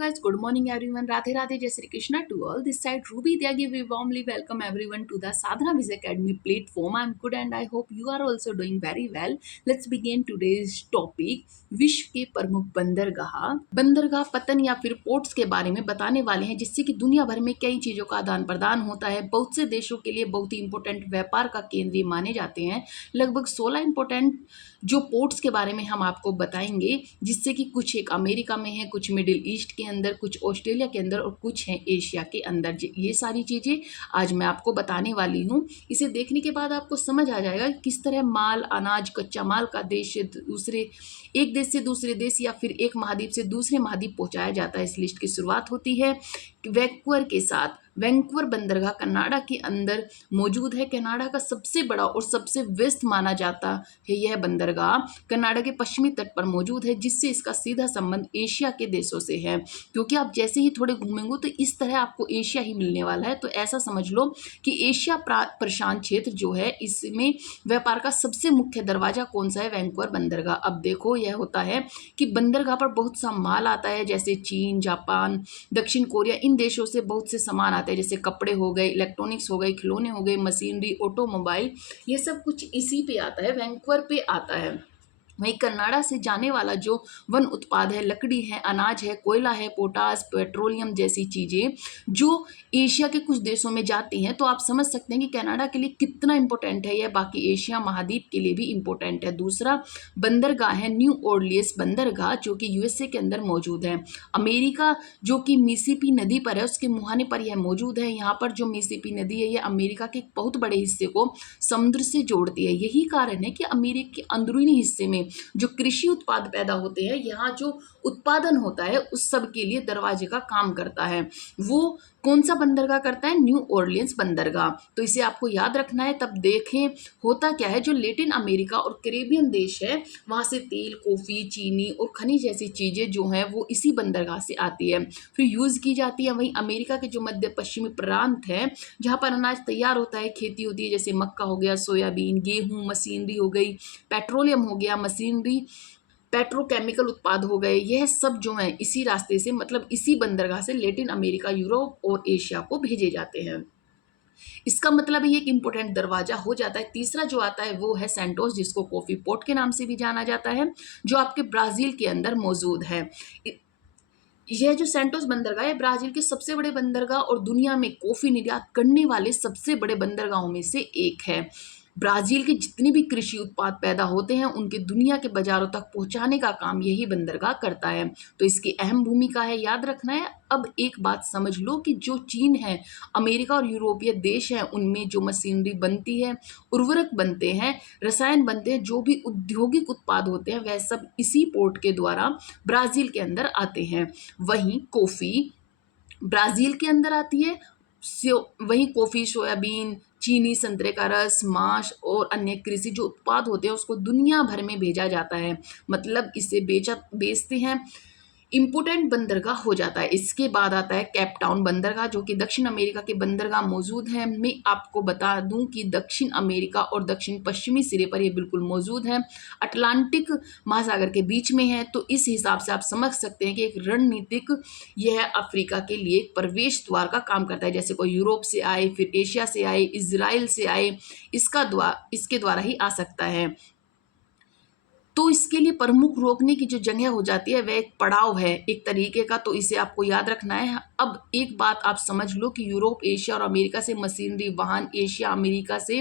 guys, good morning everyone. Radhe Radhe, Jai Shri Krishna to all. This side Ruby Tyagi, we warmly welcome everyone to the Sadhana Viz Academy platform. I'm good and I hope you are also doing very well. Let's begin today's topic. विश्व के प्रमुख बंदरगाह पतन या फिर ports के बारे में बताने वाले हैं, जिससे कि दुनिया भर में कई चीजों का आदान प्रदान होता है। बहुत से देशों के लिए बहुत ही इंपॉर्टेंट व्यापार का केंद्र माने जाते हैं। लगभग 16 इंपॉर्टेंट जो पोर्ट्स के बारे में हम आपको बताएंगे, जिससे कि कुछ एक अमेरिका में है, कुछ मिडिल ईस्ट के अंदर, कुछ ऑस्ट्रेलिया के अंदर और कुछ हैं एशिया के अंदर। ये सारी चीज़ें आज मैं आपको बताने वाली हूँ। इसे देखने के बाद आपको समझ आ जाएगा कि किस तरह माल, अनाज, कच्चा माल का एक देश से दूसरे देश या फिर एक महाद्वीप से दूसरे महाद्वीप पहुंचाया जाता है। इस लिस्ट की शुरुआत होती है वैंकूवर के साथ। वैंकूवर बंदरगाह कनाडा के अंदर मौजूद है। कनाडा का सबसे बड़ा और सबसे व्यस्त माना जाता है यह बंदरगाह कनाडा के पश्चिमी तट पर मौजूद है, जिससे इसका सीधा संबंध एशिया के देशों से है। क्योंकि आप जैसे ही थोड़े घूमेंगे तो इस तरह आपको एशिया ही मिलने वाला है। तो ऐसा समझ लो कि एशिया प्रशांत क्षेत्र जो है, इसमें व्यापार का सबसे मुख्य दरवाजा कौन सा है? वैंकूवर बंदरगाह। अब देखो, यह होता है कि बंदरगाह पर बहुत सा माल आता है, जैसे चीन, जापान, दक्षिण कोरिया, इन देशों से बहुत से सामान आते हैं, जैसे कपड़े हो गए, इलेक्ट्रॉनिक्स हो गए, खिलौने हो गए, मशीनरी, ऑटोमोबाइल, ये सब कुछ इसी पे आता है, वैंकूवर पे आता है। वहीं कनाडा से जाने वाला जो वन उत्पाद है, लकड़ी है, अनाज है, कोयला है, पोटास, पेट्रोलियम जैसी चीज़ें जो एशिया के कुछ देशों में जाती हैं, तो आप समझ सकते हैं कि कनाडा के लिए कितना इंपॉर्टेंट है यह, बाकी एशिया महाद्वीप के लिए भी इंपॉर्टेंट है। दूसरा बंदरगाह है न्यू ऑर्लियंस बंदरगाह, जो कि यूएसए के अंदर मौजूद है। अमेरिका जो कि मिसिसिपी नदी पर है, उसके मुहाने पर यह मौजूद है। यहाँ पर जो मिसिसिपी नदी है, यह अमेरिका के एक बहुत बड़े हिस्से को समुद्र से जोड़ती है। यही कारण है कि अमेरिका के अंदरूनी हिस्से में जो कृषि उत्पाद पैदा होते हैं, यहाँ जो उत्पादन होता है, उस सब के लिए दरवाजे का काम करता है। वो कौन सा बंदरगाह करता है? न्यू ऑर्लियंस बंदरगाह। तो इसे आपको याद रखना है। तब देखें होता क्या है, जो लैटिन अमेरिका और कैरेबियन देश है, वहाँ से तेल, कॉफ़ी, चीनी और खनिज जैसी चीज़ें जो हैं वो इसी बंदरगाह से आती है, फिर यूज़ की जाती है। वहीं अमेरिका के जो मध्य पश्चिमी प्रांत है, जहाँ पर अनाज तैयार होता है, खेती होती है, जैसे मक्का हो गया, सोयाबीन, गेहूँ, मशीनरी हो गई, पेट्रोलियम हो गया, मशीनरी, पेट्रोकेमिकल उत्पाद हो गए, यह सब जो है इसी रास्ते से, मतलब इसी बंदरगाह से लैटिन अमेरिका, यूरोप और एशिया को भेजे जाते हैं। इसका मतलब ये एक इंपॉर्टेंट दरवाजा हो जाता है। तीसरा जो आता है वो है सेंटोस, जिसको कॉफी पोर्ट के नाम से भी जाना जाता है, जो आपके ब्राजील के अंदर मौजूद है। यह जो सेंटोस बंदरगाह है, ब्राजील के सबसे बड़े बंदरगाह और दुनिया में कॉफी निर्यात करने वाले सबसे बड़े बंदरगाहों में से एक है। ब्राजील के जितने भी कृषि उत्पाद पैदा होते हैं, उनके दुनिया के बाजारों तक पहुंचाने का काम यही बंदरगाह करता है। तो इसकी अहम भूमिका है, याद रखना है। अब एक बात समझ लो कि जो चीन है, अमेरिका और यूरोपीय देश हैं, उनमें जो मशीनरी बनती है, उर्वरक बनते हैं, रसायन बनते हैं, जो भी औद्योगिक उत्पाद होते हैं, वह सब इसी पोर्ट के द्वारा ब्राजील के अंदर आते हैं। वहीं कॉफ़ी ब्राज़ील के अंदर आती है, वहीं कॉफ़ी, सोयाबीन, चीनी, संतरे का रस, मांस और अन्य कृषि जो उत्पाद होते हैं, उसको दुनिया भर में भेजा जाता है। मतलब इसे बेचते हैं, इम्पोर्टेंट बंदरगाह हो जाता है। इसके बाद आता है केप टाउन बंदरगाह, जो कि दक्षिण अमेरिका के बंदरगाह मौजूद है। मैं आपको बता दूं कि दक्षिण अमेरिका और दक्षिण पश्चिमी सिरे पर ये बिल्कुल मौजूद है, अटलांटिक महासागर के बीच में है। तो इस हिसाब से आप समझ सकते हैं कि एक रणनीतिक यह अफ्रीका के लिए एक प्रवेश द्वार का काम करता है। जैसे कोई यूरोप से आए, फिर एशिया से आए, इजराइल से आए, इसके द्वारा ही आ सकता है। तो इसके लिए प्रमुख रोकने की जो जगह हो जाती है, वह एक पड़ाव है एक तरीके का, तो इसे आपको याद रखना है। अब एक बात आप समझ लो कि यूरोप, एशिया और अमेरिका से मशीनरी, वाहन, एशिया, अमेरिका से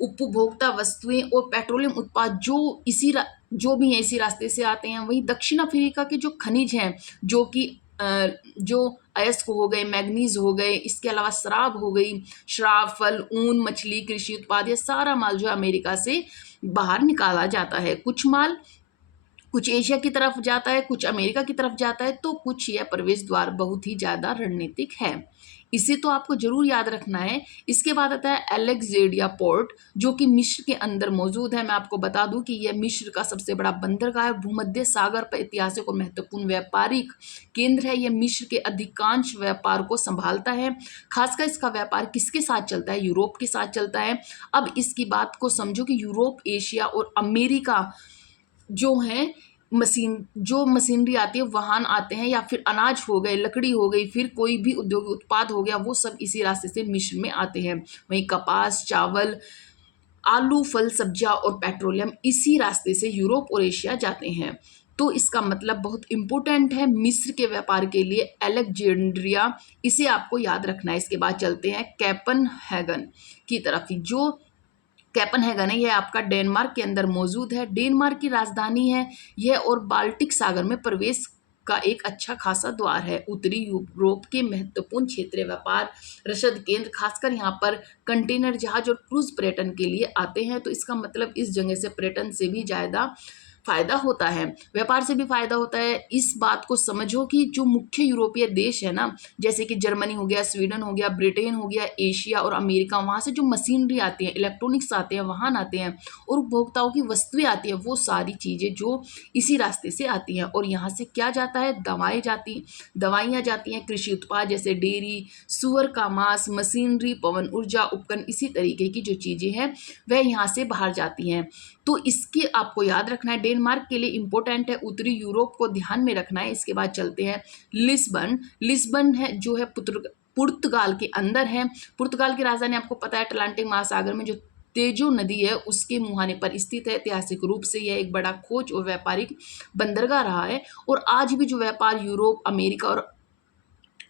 उपभोक्ता वस्तुएं और पेट्रोलियम उत्पाद जो भी हैं इसी रास्ते से आते हैं। वहीं दक्षिण अफ्रीका के जो खनिज हैं, जो कि जो अयस्क हो गए, मैग्नीज हो गए, इसके अलावा शराब हो गई, शराब, फल, ऊन, मछली, कृषि उत्पाद, ये सारा माल जो है अमेरिका से बाहर निकाला जाता है। कुछ माल कुछ एशिया की तरफ जाता है, कुछ अमेरिका की तरफ जाता है, तो कुछ यह प्रवेश द्वार बहुत ही ज़्यादा रणनीतिक है। इसे तो आपको जरूर याद रखना है। इसके बाद आता है अलेक्जेंड्रिया पोर्ट, जो कि मिस्र के अंदर मौजूद है। मैं आपको बता दूं कि यह मिस्र का सबसे बड़ा बंदरगाह है, भूमध्य सागर पर ऐतिहासिक और महत्वपूर्ण व्यापारिक केंद्र है। यह मिस्र के अधिकांश व्यापार को संभालता है। खासकर इसका व्यापार किसके साथ चलता है? यूरोप के साथ चलता है। अब इसकी बात को समझो कि यूरोप, एशिया और अमेरिका जो हैं, जो मशीनरी आती है, वाहन आते हैं, या फिर अनाज हो गए, लकड़ी हो गई, फिर कोई भी उद्योगिक उत्पाद हो गया, वो सब इसी रास्ते से मिस्र में आते हैं। वहीं कपास, चावल, आलू, फल, सब्जियां और पेट्रोलियम इसी रास्ते से यूरोप और एशिया जाते हैं। तो इसका मतलब बहुत इंपॉर्टेंट है मिस्र के व्यापार के लिए अलेक्जेंड्रिया, इसे आपको याद रखना है। इसके बाद चलते हैं कैपनहैगन की तरफ। जो कैपनहैगन है, यह आपका डेनमार्क के अंदर मौजूद है, डेनमार्क की राजधानी है यह, और बाल्टिक सागर में प्रवेश का एक अच्छा खासा द्वार है। उत्तरी यूरोप के महत्वपूर्ण क्षेत्रीय व्यापार रसद केंद्र, खासकर यहाँ पर कंटेनर जहाज और क्रूज पर्यटन के लिए आते हैं। तो इसका मतलब इस जगह से पर्यटन से भी ज़्यादा फायदा होता है, व्यापार से भी फायदा होता है। इस बात को समझो कि जो मुख्य यूरोपीय देश है ना, जैसे कि जर्मनी हो गया, स्वीडन हो गया, ब्रिटेन हो गया, एशिया और अमेरिका, वहाँ से जो मशीनरी आती है, इलेक्ट्रॉनिक्स आते हैं, वाहन आते हैं और उपभोक्ताओं की वस्तुएं आती है, वो सारी चीज़ें जो इसी रास्ते से आती हैं। और यहाँ से क्या जाता है, दवाइयाँ जाती हैं, कृषि उत्पाद जैसे डेयरी, सुअर का मांस, मशीनरी, पवन ऊर्जा उपकरण, इसी तरीके की जो चीज़ें हैं वह यहाँ से बाहर जाती हैं। तो इसके आपको याद रखना है, डेनमार्क के लिए इंपॉर्टेंट है, उत्तरी यूरोप को ध्यान में रखना है। इसके बाद चलते हैं लिस्बन है जो है पुर्तगाल के अंदर है। पुर्तगाल की राजधानी आपको पता है अटलांटिक महासागर में जो तेजो नदी है उसके मुहाने पर स्थित है। ऐतिहासिक रूप से यह एक बड़ा खोज और व्यापारिक बंदरगाह रहा है, और आज भी जो व्यापार यूरोप, अमेरिका और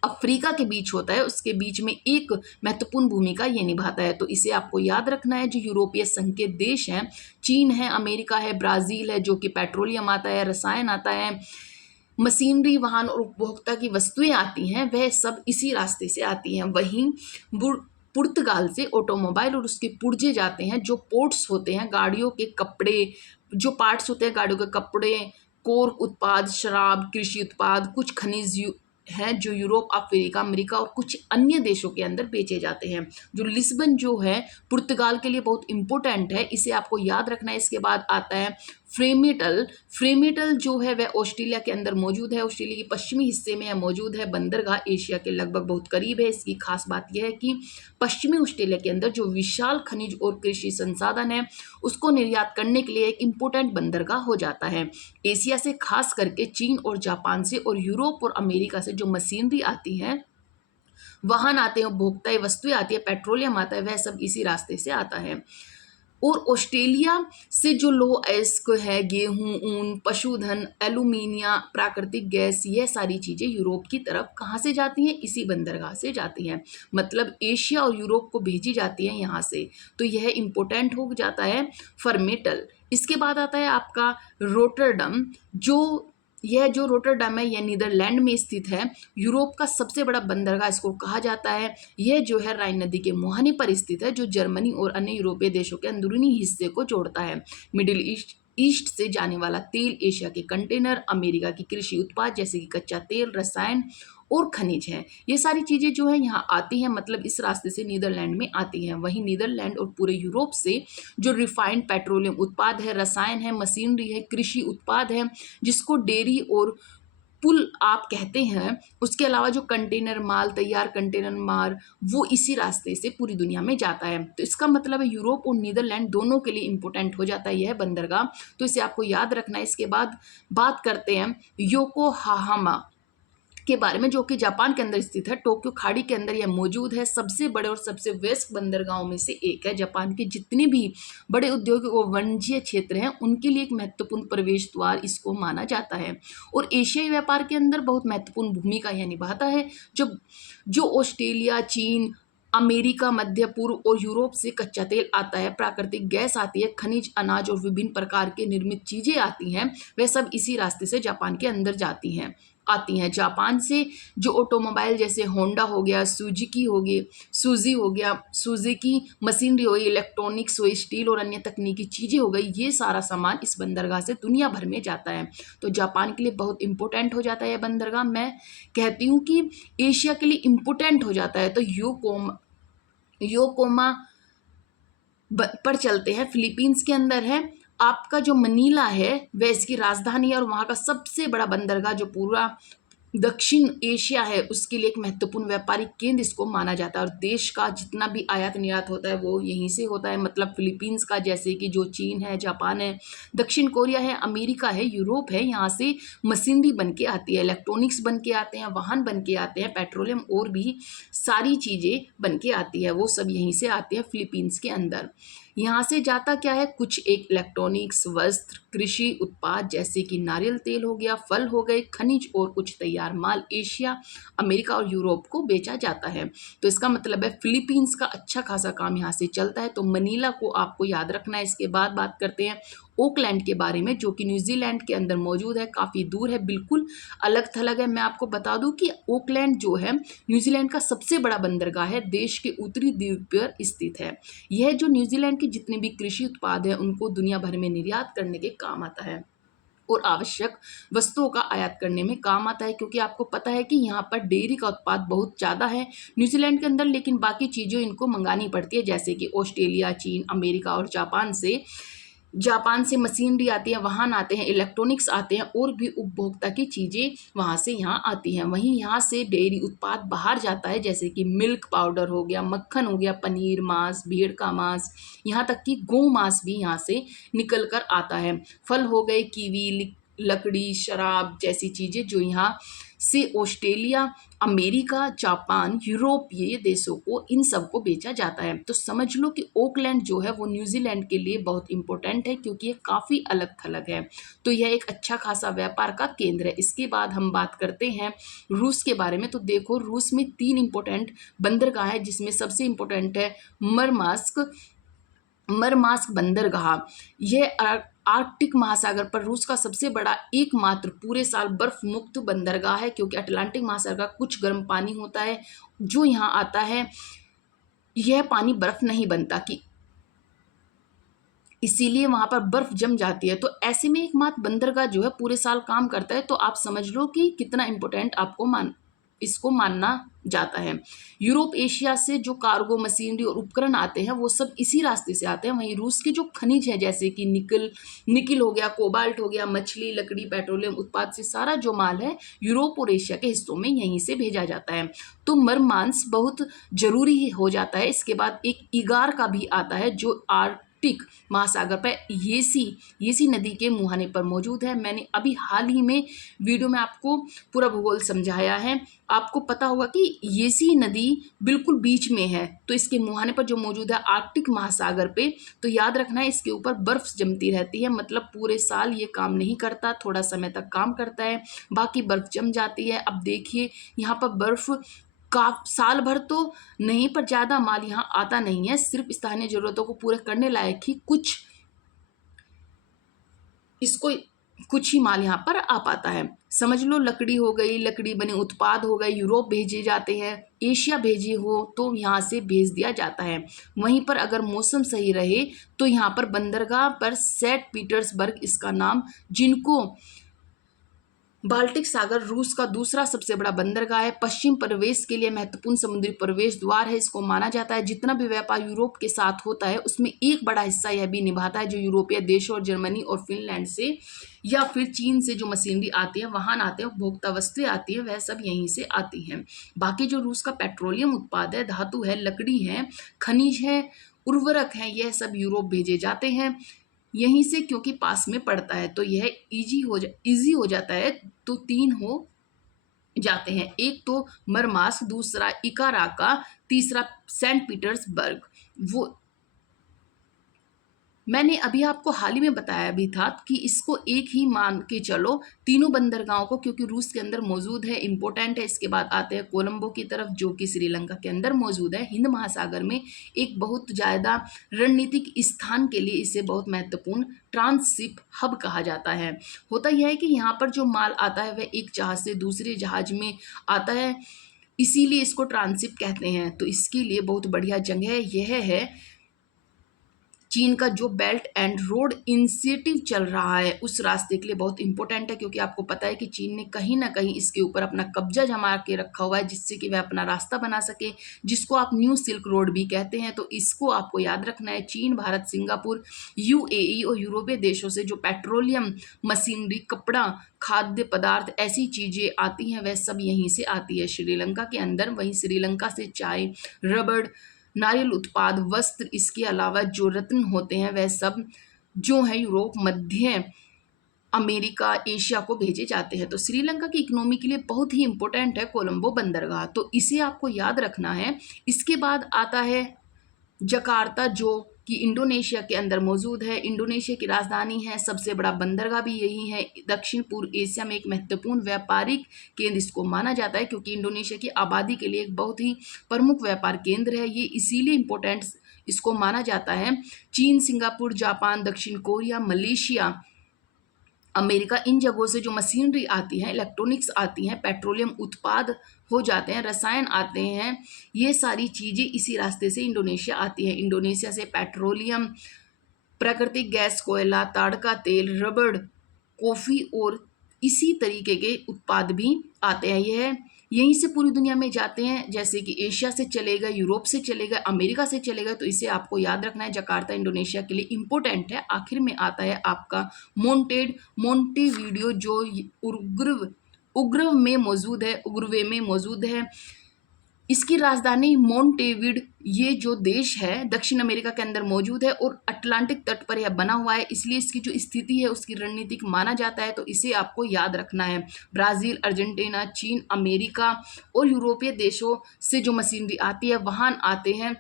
अफ्रीका के बीच होता है उसके बीच में एक महत्वपूर्ण भूमिका ये निभाता है। तो इसे आपको याद रखना है। जो यूरोपीय संघ के देश हैं, चीन है, अमेरिका है, ब्राजील है, जो कि पेट्रोलियम आता है, रसायन आता है, मशीनरी, वाहन और उपभोक्ता की वस्तुएं आती हैं, वह सब इसी रास्ते से आती हैं। वहीं पुर्तगाल से ऑटोमोबाइल और उसके पुर्जे जाते हैं, जो पोर्ट्स होते हैं, गाड़ियों के कपड़े, जो पार्ट्स होते हैं गाड़ियों के कपड़े, कोर्क उत्पाद, शराब, कृषि उत्पाद, कुछ खनिज हैं जो यूरोप, अफ्रीका, अमेरिका और कुछ अन्य देशों के अंदर बेचे जाते हैं। जो लिस्बन जो है पुर्तगाल के लिए बहुत इंपॉर्टेंट है, इसे आपको याद रखना है। इसके बाद आता है फ्रेमेटल जो है वह ऑस्ट्रेलिया के अंदर मौजूद है, ऑस्ट्रेलिया के पश्चिमी हिस्से में यह मौजूद है। बंदरगाह एशिया के लगभग बहुत करीब है। इसकी खास बात यह है कि पश्चिमी ऑस्ट्रेलिया के अंदर जो विशाल खनिज और कृषि संसाधन है उसको निर्यात करने के लिए एक इम्पोर्टेंट बंदरगाह हो जाता है। एशिया से खास करके चीन और जापान से, और यूरोप और अमेरिका से जो मशीनरी आती है, वाहन आते हैं, उपभोक्ता वस्तुएं आती है, पेट्रोलियम आता है, वह सब इसी रास्ते से आता है। और ऑस्ट्रेलिया से जो लौह अयस्क है, गेहूं, ऊन, पशुधन, एल्यूमिनिया, प्राकृतिक गैस, यह सारी चीजें यूरोप की तरफ कहाँ से जाती हैं, इसी बंदरगाह से जाती हैं। मतलब एशिया और यूरोप को भेजी जाती है यहाँ से। तो यह इंपॉर्टेंट हो जाता है फर्मेटल। इसके बाद आता है आपका रोटरडम। यह जो रोटरडम है यह नीदरलैंड में स्थित है, यूरोप का सबसे बड़ा बंदरगाह इसको कहा जाता है। यह जो है राइन नदी के मुहाने पर स्थित है, जो जर्मनी और अन्य यूरोपीय देशों के अंदरूनी हिस्से को जोड़ता है। मिडिल ईस्ट से जाने वाला तेल, एशिया के कंटेनर, अमेरिका की कृषि उत्पाद जैसे कि कच्चा तेल, रसायन और खनिज हैं, ये सारी चीज़ें जो है यहाँ आती हैं, मतलब इस रास्ते से नीदरलैंड में आती हैं। वहीं नीदरलैंड और पूरे यूरोप से जो रिफाइंड पेट्रोलियम उत्पाद है, रसायन है, मशीनरी है, कृषि उत्पाद है, जिसको डेयरी और पुल आप कहते हैं, उसके अलावा जो कंटेनर माल, तैयार कंटेनर माल, वो इसी रास्ते से पूरी दुनिया में जाता है। तो इसका मतलब है यूरोप और नीदरलैंड दोनों के लिए इंपॉर्टेंट हो जाता है यह बंदरगाह। तो इसे आपको याद रखना है। इसके बाद बात करते हैं योकोहामा के बारे में, जो कि जापान के अंदर स्थित है, टोक्यो खाड़ी के अंदर यह मौजूद है। सबसे बड़े और सबसे व्यस्त बंदरगाहों में से एक है। जापान के जितने भी बड़े औद्योगिक और वाणिज्य क्षेत्र हैं उनके लिए एक महत्वपूर्ण प्रवेश द्वार इसको माना जाता है, और एशियाई व्यापार के अंदर बहुत महत्वपूर्ण भूमिका यह निभाता है। जो ऑस्ट्रेलिया, चीन, अमेरिका, मध्य पूर्व और यूरोप से कच्चा तेल आता है, प्राकृतिक गैस आती है, खनिज, अनाज और विभिन्न प्रकार के निर्मित चीजें आती हैं, वह सब इसी रास्ते से जापान के अंदर आती हैं। जापान से जो ऑटोमोबाइल जैसे होंडा हो गया, सुजुकी मशीनरी हो गई, इलेक्ट्रॉनिक्स हो, स्टील और अन्य तकनीकी चीज़ें हो गई, ये सारा सामान इस बंदरगाह से दुनिया भर में जाता है। तो जापान के लिए बहुत इंपॉर्टेंट हो जाता है यह बंदरगाह। मैं कहती हूँ कि एशिया के लिए इंपॉर्टेंट हो जाता है। तो योकोमा पर चलते हैं, फिलीपींस के अंदर है। आपका जो मनीला है वह इसकी राजधानी है, और वहाँ का सबसे बड़ा बंदरगाह जो पूरा दक्षिण एशिया है उसके लिए एक महत्वपूर्ण व्यापारिक केंद्र इसको माना जाता है, और देश का जितना भी आयात निर्यात होता है वो यहीं से होता है। मतलब फिलीपींस का, जैसे कि जो चीन है, जापान है, दक्षिण कोरिया है, अमेरिका है, यूरोप है, यहाँ से मशीनरी बन के आती है, इलेक्ट्रॉनिक्स बन के आते हैं, वाहन बन के आते हैं, पेट्रोलियम और भी सारी चीज़ें बन के आती है, वो सब यहीं से आती है फिलीपींस के अंदर। यहाँ से जाता क्या है, कुछ एक इलेक्ट्रॉनिक्स, वस्त्र, कृषि उत्पाद जैसे कि नारियल तेल हो गया, फल हो गए, खनिज और कुछ तैयार माल एशिया, अमेरिका और यूरोप को बेचा जाता है। तो इसका मतलब है फिलीपींस का अच्छा खासा काम यहाँ से चलता है। तो मनीला को आपको याद रखना है। इसके बाद बात करते हैं ओकलैंड के बारे में, जो कि न्यूजीलैंड के अंदर मौजूद है, काफ़ी दूर है, बिल्कुल अलग थलग है। मैं आपको बता दूं कि ओकलैंड जो है न्यूजीलैंड का सबसे बड़ा बंदरगाह है, देश के उत्तरी द्वीप पर स्थित है। यह जो न्यूजीलैंड के जितने भी कृषि उत्पाद हैं उनको दुनिया भर में निर्यात करने के काम आता है और आवश्यक वस्तुओं का आयात करने में काम आता है, क्योंकि आपको पता है कि यहाँ पर डेयरी का उत्पाद बहुत ज़्यादा है न्यूजीलैंड के अंदर, लेकिन बाकी चीज़ें इनको मंगानी पड़ती है, जैसे कि ऑस्ट्रेलिया, चीन, अमेरिका और जापान से मशीनरी आती है, वाहन आते हैं, इलेक्ट्रॉनिक्स आते हैं और भी उपभोक्ता की चीज़ें वहाँ से यहाँ आती हैं। वहीं यहाँ से डेयरी उत्पाद बाहर जाता है, जैसे कि मिल्क पाउडर हो गया, मक्खन हो गया, पनीर, मांस, भेड़ का मांस, यहाँ तक कि गौ मांस भी यहाँ से निकल कर आता है। फल हो गए, कीवी, लकड़ी, शराब जैसी चीज़ें जो यहाँ से ऑस्ट्रेलिया, अमेरिका, जापान, यूरोप ये देशों को, इन सब को बेचा जाता है। तो समझ लो कि ओकलैंड जो है वो न्यूजीलैंड के लिए बहुत इंपॉर्टेंट है, क्योंकि ये काफ़ी अलग थलग है। तो यह एक अच्छा खासा व्यापार का केंद्र है। इसके बाद हम बात करते हैं रूस के बारे में। तो देखो, रूस में 3 इंपॉर्टेंट बंदरगाह है, जिसमें सबसे इंपॉर्टेंट है मरमास्क बंदरगाह। यह आर्कटिक महासागर पर रूस का सबसे बड़ा एकमात्र पूरे साल बर्फ मुक्त बंदरगाह है, क्योंकि अटलांटिक महासागर का कुछ गर्म पानी होता है जो यहाँ आता है। यह पानी बर्फ नहीं बनता, कि इसीलिए वहां पर बर्फ जम जाती है। तो ऐसे में एकमात्र बंदरगाह जो है पूरे साल काम करता है। तो आप समझ लो कि कितना इंपॉर्टेंट इसको मानना जाता है। यूरोप एशिया से जो कार्गो, मशीनरी और उपकरण आते हैं वो सब इसी रास्ते से आते हैं। वहीं रूस के जो खनिज है, जैसे कि निकिल हो गया, कोबाल्ट हो गया, मछली, लकड़ी, पेट्रोलियम उत्पाद से सारा जो माल है यूरोप और एशिया के हिस्सों में यहीं से भेजा जाता है। तो मरमांस बहुत जरूरी हो जाता है। इसके बाद एक इगार का भी आता है, जो आर्कटिक महासागर पर येसी नदी के मुहाने पर मौजूद है। मैंने अभी हाल ही में वीडियो में आपको पूरा भूगोल समझाया है। आपको पता होगा कि येसी नदी बिल्कुल बीच में है, तो इसके मुहाने पर जो मौजूद है आर्कटिक महासागर पे। तो याद रखना है, इसके ऊपर बर्फ जमती रहती है, मतलब पूरे साल ये काम नहीं करता, थोड़ा समय तक काम करता है, बाकी बर्फ जम जाती है। अब देखिए, यहाँ पर बर्फ का साल भर तो नहीं, पर ज़्यादा माल यहाँ आता नहीं है, सिर्फ स्थानीय जरूरतों को पूरे करने लायक ही इसको कुछ ही माल यहाँ पर आ पाता है। समझ लो, लकड़ी हो गई, लकड़ी बने उत्पाद हो गए, यूरोप भेजे जाते हैं, एशिया भेजे हो तो यहाँ से भेज दिया जाता है। वहीं पर अगर मौसम सही रहे तो यहाँ पर बंदरगाह पर सेंट पीटर्सबर्ग इसका नाम, जिनको बाल्टिक सागर रूस का दूसरा सबसे बड़ा बंदरगाह है, पश्चिम प्रवेश के लिए महत्वपूर्ण समुद्री प्रवेश द्वार है, इसको माना जाता है। जितना भी व्यापार यूरोप के साथ होता है उसमें एक बड़ा हिस्सा यह भी निभाता है, जो यूरोपीय देशों और जर्मनी और फिनलैंड से या फिर चीन से जो मशीनरी आती है, वाहन आते हैं, उपभोक्ता वस्तुएं आती है, वह सब यहीं से आती हैं। बाकी जो रूस का पेट्रोलियम उत्पाद है, धातु है, लकड़ी है, खनिज है, उर्वरक है, यह सब यूरोप भेजे जाते हैं यहीं से, क्योंकि पास में पड़ता है। तो यह इजी हो जाता है। तो 3 हो जाते हैं, एक तो मरमास्क, दूसरा इकाराका, तीसरा सेंट पीटर्सबर्ग। वो मैंने अभी आपको हाल ही में बताया भी था कि इसको एक ही मान के चलो तीनों बंदरगाहों को, क्योंकि रूस के अंदर मौजूद है, इंपॉर्टेंट है। इसके बाद आते हैं कोलंबो की तरफ, जो कि श्रीलंका के अंदर मौजूद है। हिंद महासागर में एक बहुत ज़्यादा रणनीतिक स्थान के लिए इसे बहुत महत्वपूर्ण ट्रांसशिप हब कहा जाता है। होता यह है कि यहाँ पर जो माल आता है वह एक जहाज से दूसरे जहाज में आता है, इसीलिए इसको ट्रांसशिप कहते हैं। तो इसके लिए बहुत बढ़िया जगह यह है चीन का जो बेल्ट एंड रोड इनिशिएटिव चल रहा है उस रास्ते के लिए बहुत इंपॉर्टेंट है, क्योंकि आपको पता है कि चीन ने कहीं ना कहीं इसके ऊपर अपना कब्जा जमा के रखा हुआ है, जिससे कि वह अपना रास्ता बना सके, जिसको आप न्यू सिल्क रोड भी कहते हैं। तो इसको आपको याद रखना है। चीन, भारत, सिंगापुर, यूएई और यूरोपीय देशों से जो पेट्रोलियम, मशीनरी, कपड़ा, खाद्य पदार्थ, ऐसी चीजें आती हैं वह सब यहीं से आती है श्रीलंका के अंदर। वहीं श्रीलंका से चाय, रबड़, नारियल उत्पाद, वस्त्र, इसके अलावा जो रत्न होते हैं वह सब जो है यूरोप, मध्य अमेरिका, एशिया को भेजे जाते हैं। तो श्रीलंका की इकोनॉमी के लिए बहुत ही इंपॉर्टेंट है कोलंबो बंदरगाह, तो इसे आपको याद रखना है। इसके बाद आता है जकार्ता, जो कि इंडोनेशिया के अंदर मौजूद है। इंडोनेशिया की राजधानी है, सबसे बड़ा बंदरगाह भी यही है। दक्षिण पूर्व एशिया में एक महत्वपूर्ण व्यापारिक केंद्र इसको माना जाता है, क्योंकि इंडोनेशिया की आबादी के लिए एक बहुत ही प्रमुख व्यापार केंद्र है ये, इसीलिए इम्पोर्टेंट इसको माना जाता है। चीन, सिंगापुर, जापान, दक्षिण कोरिया, मलेशिया, अमेरिका, इन जगहों से जो मशीनरी आती है, इलेक्ट्रॉनिक्स आती हैं, पेट्रोलियम उत्पाद हो जाते हैं, रसायन आते हैं, ये सारी चीज़ें इसी रास्ते से इंडोनेशिया आती है। इंडोनेशिया से पेट्रोलियम, प्राकृतिक गैस, कोयला, ताड़ का तेल, रबड़, कॉफ़ी और इसी तरीके के उत्पाद भी आते हैं। यह यहीं से पूरी दुनिया में जाते हैं, जैसे कि एशिया से चलेगा, यूरोप से चलेगा, अमेरिका से चलेगा। तो इसे आपको याद रखना है। जकार्ता इंडोनेशिया के लिए इम्पोर्टेंट है। आखिर में आता है आपका मोंटेवीडियो, जो उग्रव में मौजूद है, उग्रवे में मौजूद है। इसकी राजधानी मोंटेविड, ये जो देश है दक्षिण अमेरिका के अंदर मौजूद है और अटलांटिक तट पर यह बना हुआ है, इसलिए इसकी जो स्थिति है उसकी रणनीतिक माना जाता है। तो इसे आपको याद रखना है। ब्राज़ील, अर्जेंटीना, चीन, अमेरिका और यूरोपीय देशों से जो मशीनरी आती है, वाहन आते हैं,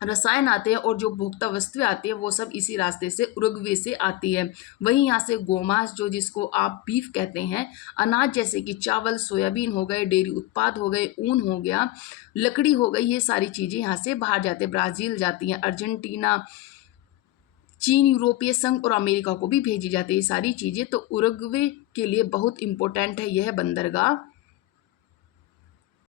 रसायन आते हैं और जो भोक्ता वस्तुएं आती है वो सब इसी रास्ते से उरुग्वे से आती है। वहीं यहाँ से गोमांस, जो जिसको आप बीफ कहते हैं, अनाज जैसे कि चावल, सोयाबीन हो गए, डेयरी उत्पाद हो गए, ऊन हो गया, लकड़ी हो गई, ये सारी चीज़ें यहाँ से बाहर जाते हैं। ब्राज़ील जाती हैं, अर्जेंटीना, चीन, यूरोपीय संघ और अमेरिका को भी भेजी जाती है ये सारी चीज़ें। तो उरुग्वे के लिए बहुत इंपॉर्टेंट है यह बंदरगाह।